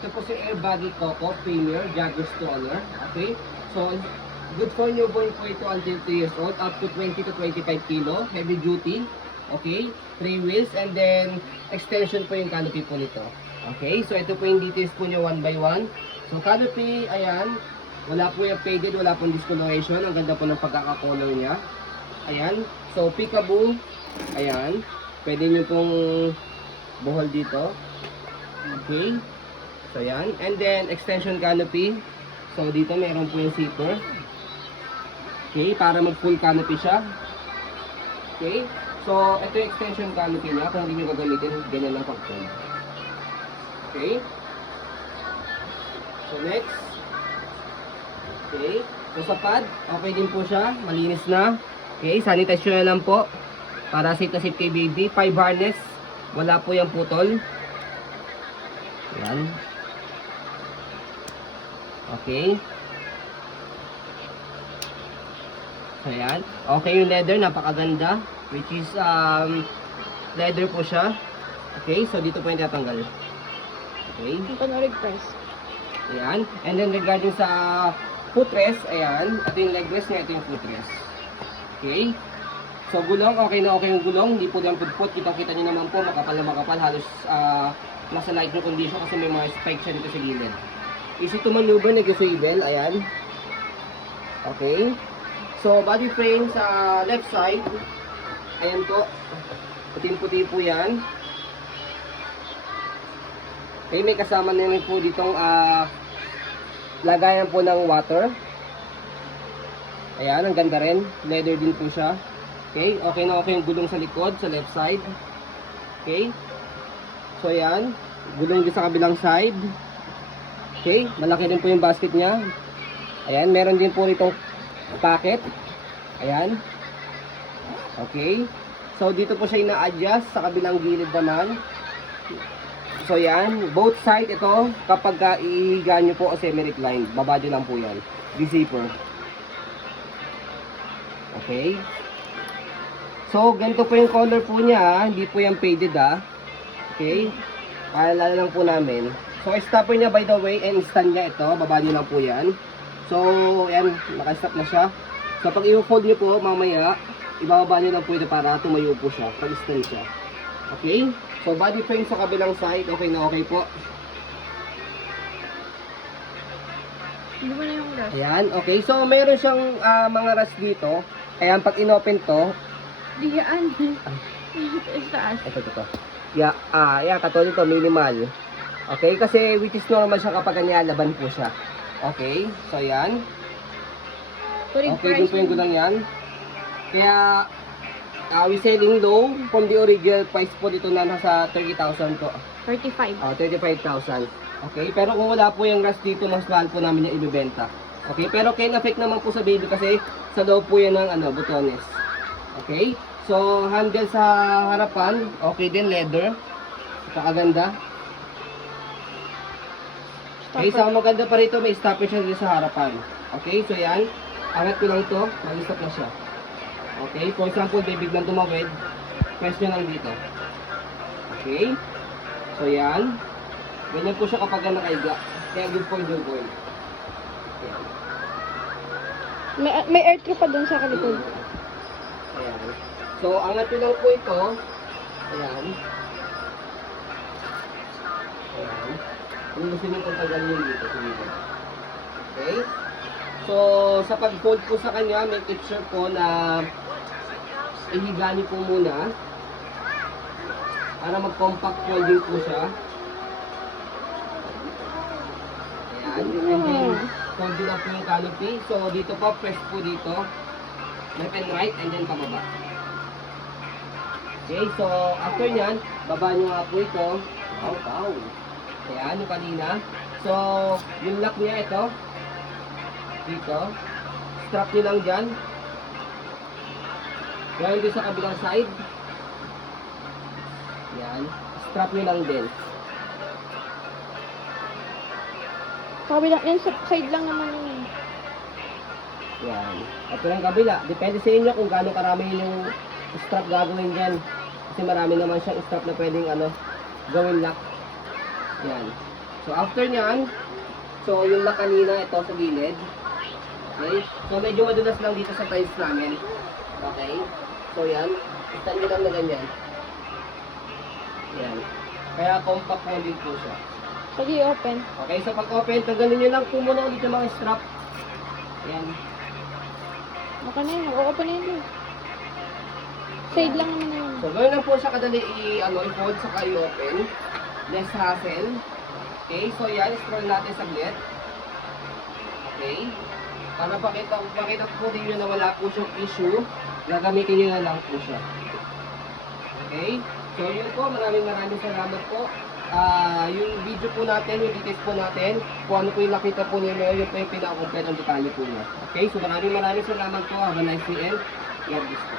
Ito po si Air Baggy Coco Premier Jogger Stroller. Okay? So, good for newborn po ito until 2 years old, up to 20 to 25 kilo, heavy duty. Okay? 3 wheels, and then extension po yung canopy po nito. Okay? So, ito po yung details po niya one by one. So, canopy, ayan. Wala po yung faded, wala pong discoloration. Ang ganda po ng pagkakakolor niya. Ayan. So, peekaboo. Ayan. Pwede nyo pong buhol dito. Okay. So, ayan. And then, extension canopy. So, dito meron po yung zipper. Okay. Para mag-full canopy siya. Okay. So, ito yung extension canopy niya. Kung hindi nyo gagamitin, ganyan lang pag-full. Okay. So, next. Okay. So, sa pad, okay din po siya. Malinis na. Okay. Sanitize nyo na lang po. Para safe na safe kay baby. 5 harness. Wala po yung putol. Ayan. Okay. So, ayan. Okay yung leather. Napakaganda. Which is, leather po siya. Okay. So, dito po yung tatanggal. Okay. Yung panorig press. Ayan. And then, regarding sa footrest, ayan. Ito yung leg rest niya. Ito yung footrest. Okay. So, gulong. Okay na okay yung gulong. Hindi po yan pudput. Kita-kita nyo naman po. Makapal na makapal. Halos, nasa light yung condition kasi may mga spike siya dito sa gilid. Easy to maneuver, negotiable. Ayan. Okay. So, body frame sa left side. Ayan po. Puting-puti po yan. Okay, may kasama naman po ditong lagayan po ng water. Ayan, ang ganda rin. Leather din po siya. Okay, okay na okay yung gulong sa likod, sa left side. Okay. So, ayan. Gulong din sa kabilang side. Okay, malaki din po yung basket niya. Ayan, meron din po itong pocket. Ayan. Okay. So, dito po siya ina-adjust sa kabilang gilid naman. So, yan. Both side ito, kapag ihiga nyo po o semi-reclined, baba nyo lang po yan. D-zipper. Okay. So, ganito po yung color po niya. Hindi po yan faded Okay. Paalala lang po namin. So, stopper niya by the way, and stand niya ito. Baba nyo lang po yan. So, yan. Naka-stop na siya. So, pag i-fold nyo po, mamaya, ibababa nyo lang po ito para tumayo po siya. Pag-stand siya. Okay. So, body frame sa kabilang side, okay na okay po. Hindi mo na yung rust. Ayan, okay. So, meron siyang mga rust dito. Ayan, pag inopen to, Di yan. Ito taas. ito. Yeah, yeah, katulad ito, minimal. Okay, kasi which is normal siya kapag laban po siya. Okay, so ayan. Turig Okay, dun price. po yung gulang yan. Kaya, we selling low from the original price po dito na nasa 30,000 po. 35. 35,000. Okay, pero kung wala po yung rust dito, mas mahal po namin yung ibibenta. Okay, pero can affect naman po sa baby kasi sa loob po yan ng butones. Okay, so handle sa harapan, okay din, leather. Kakaganda. Okay, so ang maganda pa rito, may stopper siya dito sa harapan. Okay, so yan. Angat ko lang to, mag-stop na siya. Okay, for example, baby biglang tumawid, press nyo lang dito. Okay, so yan. Ganyan po siya kapag nakaiga. Kaya good for your boy. May air trip pa dun sa kalikod. Ayan. So, angat nyo lang po ito. Ayan. Ayan. Kung gusto nyo pagtagalin yun dito. Okay. So, sa pag-fold po sa kanya, may picture po na ihiga nyo po muna. Para mag-compact folding po siya. Ayan. And then, fold nyo lang po yung canopy. So, dito po, press po dito. Left and right, and then pababa. Okay, so after nyan, baba nyo nga po ito. Wow. Ayan, yung kanina. So, yung lock niya ito. Dito. Strap nyo lang dyan. Gawin din sa kabilang side. Ayan. Strap nyo lang din. Sa kabilang, yan sa side lang naman yun. Yan. Ito yung kabila. Depende sa inyo kung gaano karami yung strap gagawin dyan. Kasi marami naman siyang strap na pwedeng gawin lock. Yan. So, So, after nyan, so yung lock kanina, ito sa gilid. Okay? So, medyo madulas lang dito sa tiles namin. Okay? So, yan. Stand nyo lang na ganyan. Yan. Kaya compact mo din po siya. Sige, open. Okay, so pag-open, tanggalin nyo lang po muna ulit yung mga strap. Yan. Okay na yun. Open na yun. Side lang naman na yun. So, gawin lang po siya kadali i-fold sa i-open. Less hassle. Okay, so yan, scroll natin saglit. Okay. Para pakita po din nyo na wala po siyang issue, gagamitin nyo na lang po siya. Okay. So, yun po, maraming salamat po. Yung video po natin, yung details po natin, kung ano po yung nakita po ninyo, yun po yung pinaka-complete ang detalye po niya. Okay, so maraming salamat po. Have a nice day and God bless po.